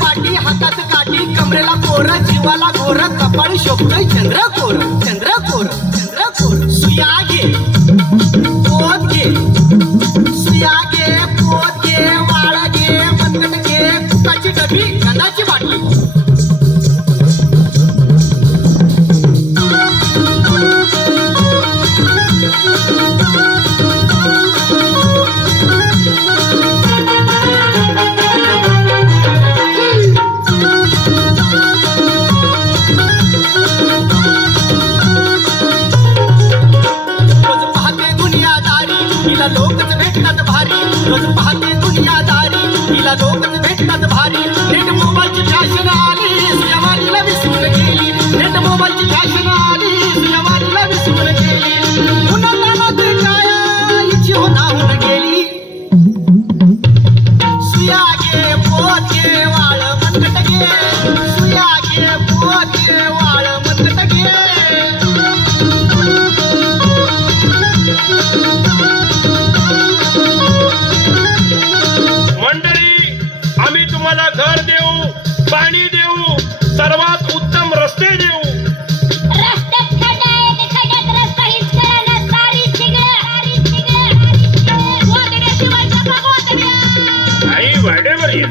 पाटी हातात काठी कमरेला कोर जीवाला घोर कपाळी शोभतोय चंद्रकोर चंद्रकोर चंद्रकोर सुया घे पोत घे सुया घे पोत घे वाळ घे मनगट घे फुकाची डबी गंधाची बाटली लोकच भेटतात भारी रोज पाहते दुनियादारी तिला लोकच भेटतात भारी नेट मोबाईलची फॅशन आली सुयावारीला विसरून गेली नेट मोबाईलची फॅशन आली सुयावारीला विसरून गेली पुन्हा नामात काय हिची होऊन गेली सुया घे पोत घे वाळ मनगट घे सुया घे पोत घे वाळ मनगट घे घर देऊ पाणी देऊ सर्वात उत्तम रस्ते देऊ रस्त्यात खड्डा आहे खड्ड्यात रस्ता हिसकायला सारी चिगळ्या वागण्याशिवाय भगवत आई वाडेवर ये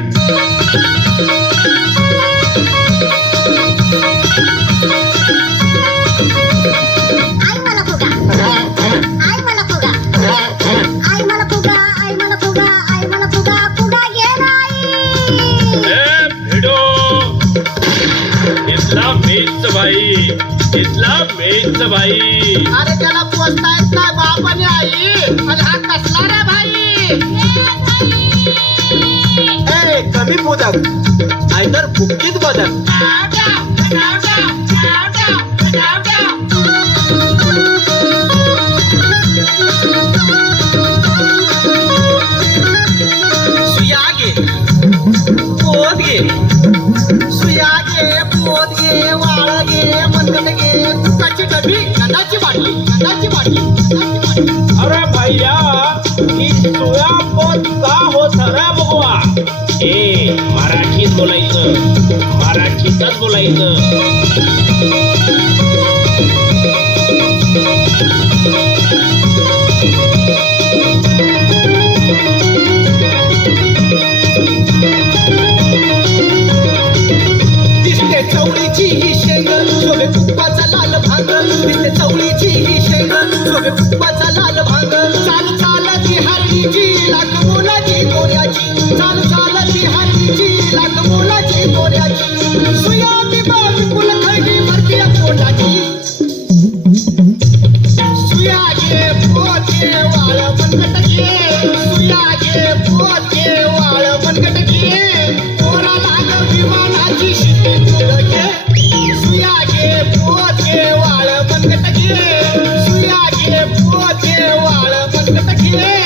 इथला मेच भाई अरे त्याला पोचता येत नाही बाप आणि आई आणि हा कसला रे भाई ए कमी पोदक नाहीतर फुकटीत बदक सुया घे पोत घे सुया घे पोत घे वाळ घे मनगट घे फुकाची डबी गंधाची बाटली गंधाची बाटली अरे भैया ही सुया पोत का होत रे बघवा ए मराठीत बोलायचं मराठीतच बोलायचं चवळीची ही शेंग शोभे कुप्पाचा लाल भांग दिसते चवळीची ही शेंग शोभे कुप्पाचा लाल भांग चाल चालती हरणीची लाख मोलाची दोऱ्याची चाल चालती हरणीची लाख मोलाची दोऱ्याची सुया ती बाबी कुल खळगी भरती पोटाची सुया घे पोत घे वाळ मनगट घे सुया घे पोत घे वाळ मनगट घे पोरा लाग विमानाची शिट्टी सुया घे पोत घे वाळ मनगट घे सुया घे पोत घे वाळ मनगट घे